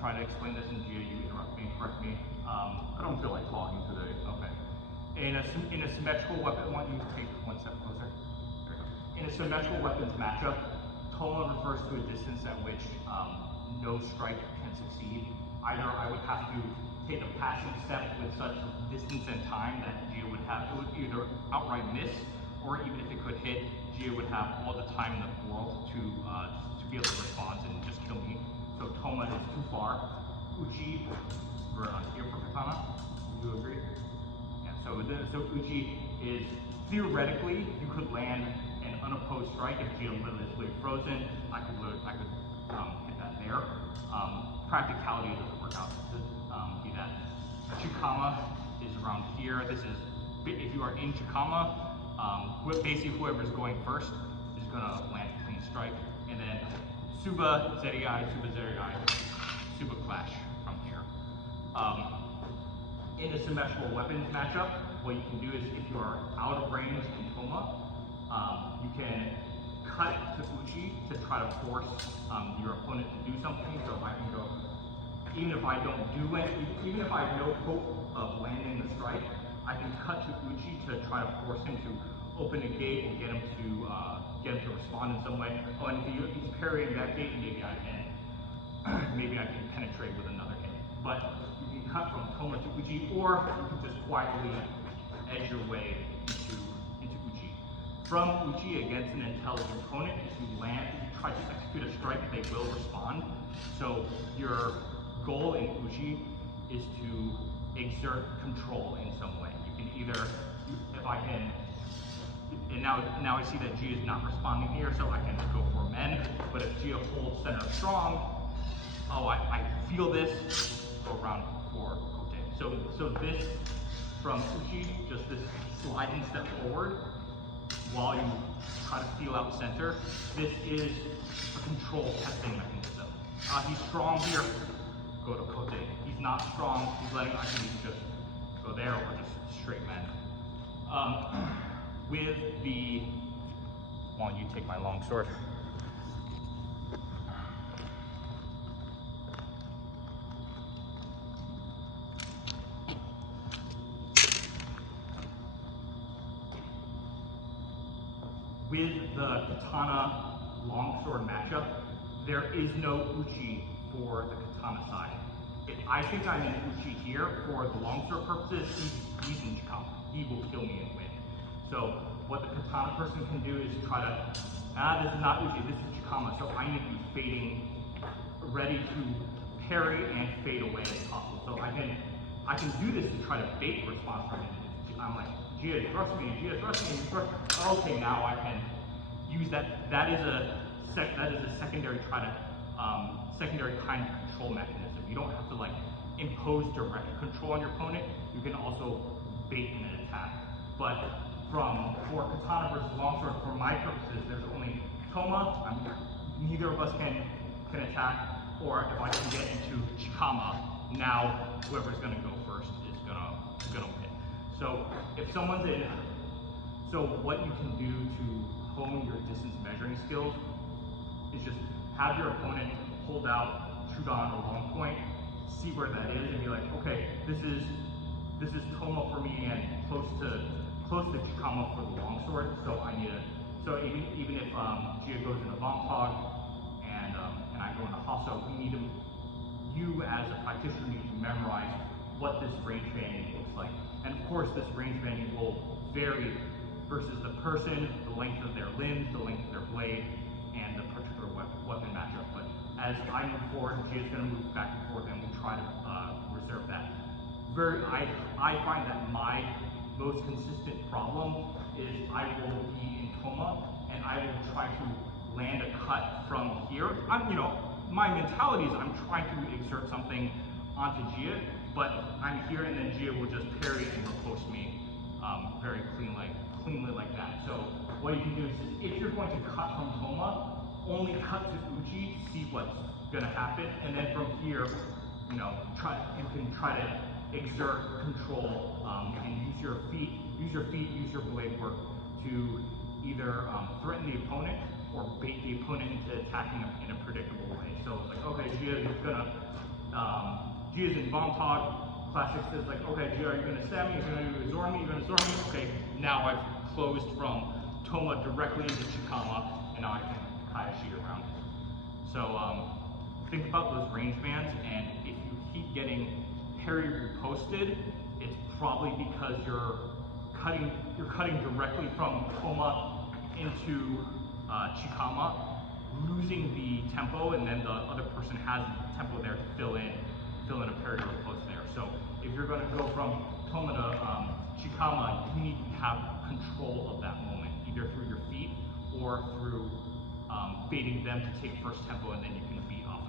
try to explain this, and Gia, you interrupt me, correct me. I don't feel like talking today. Okay. In a symmetrical weapon, I want you to take one step closer. There we go. In a symmetrical weapons matchup, Toma refers to a distance at which no strike can succeed. Either I would have to take a passive step with such distance and time that Gia would either outright miss, or even if it could hit, Gia would have all the time in the world to be able to respond and just kill me. So Toma is too far. Uchi, we're on here for katana. Do you agree? Yeah. So Uchi is theoretically you could land an unopposed strike if Gia literally frozen. I could hit that there. Practicality doesn't work out to do that. Chikama is around here. This is if you are in Chikama, basically whoever's going first is gonna land a clean strike, and then Suba Zeriai, Suba clash from here. In a symmetrical weapons matchup, what you can do is if you are out of range in Toma, you can cut to Uchi to try to force your opponent to do something. So I can go, even if I don't do it, even if I have no hope of landing the strike, I can cut to Uchi to try to force him to open a gate and get him to respond in some way. Oh, and if he's parrying that gate, maybe I can penetrate with another hit. But you can cut from Toma to Uchi, or you can just quietly edge your way into Uchi. From Uchi against an intelligent opponent, if you try to execute a strike, they will respond. So your goal in Uchi is to exert control in some way. You can either, if I can, and now I see that Gia is not responding here, so I can just go for men. But if Gia holds center strong, oh, I feel this, go around for Kote. So this from Uchi, just this sliding step forward while you try to feel out center. This is a control testing mechanism. He's strong here, go to Kote. He's not strong, I can just go there or just straight men. With the, why don't you take my longsword? With the katana longsword matchup, there is no Uchi for the katana side. If I think I'm in Uchi here for the longsword purposes, he's in Chikama. He will kill me and win. So what the katana person can do is try to, this is not Uchi, this is Chikama, so I need to be fading, ready to parry and fade away as possible. So I can do this to try to bait response from him. I'm like, Gia, thrust me, okay, now I can use that. That is a secondary secondary kind of control mechanism. You don't have to like impose direct control on your opponent. You can also bait in an attack. But for katana versus longsword, for my purposes, there's only Toma. Neither of us can attack, or if I can get into Chikama, now whoever's going to go first is gonna win. So if someone's in, so what you can do to hone your distance measuring skills is just have your opponent hold out, shoot on a long point, see where that is, and be like, okay, this is Toma for me and close to Chikama for the longsword. So I need so even if Gia goes into Vongpog and I go into Hasso, you as a practitioner need to memorize what this range banding looks like. And of course, this range banding will vary versus the person, the length of their limbs, the length of their blade, and the particular weapon matchup. But as I move forward, Gia's going to move back and forth, and we'll try to reserve that. I find that my most consistent problem is I will be in Toma, and I will try to land a cut from here. My mentality is I'm trying to exert something onto Gia, but I'm here, and then Gia will just parry and riposte me very cleanly like that. So what you can do is, if you're going to cut from Toma, only cut to Uchi, see what's going to happen, and then from here, you can try to exert control and use your feet, use your blade work to either threaten the opponent or bait the opponent into attacking in a predictable way. So it's like, okay, Gia is gonna Gia's in bomb tog. Classic says like, okay, Gia, are you gonna stab me? You're gonna absorb me? You're gonna absorb me? Okay, now I've closed from Toma directly into Chikama, and now I can Hayashi around. So think about those range bands, and if you keep getting parry reposted, it's probably because you're cutting directly from Toma into Chikama, losing the tempo, and then the other person has the tempo there to fill in a parry riposte there. So if you're going to go from Toma to Chikama, you need to have control of that moment, either through your feet or through baiting them to take first tempo, and then you can beat off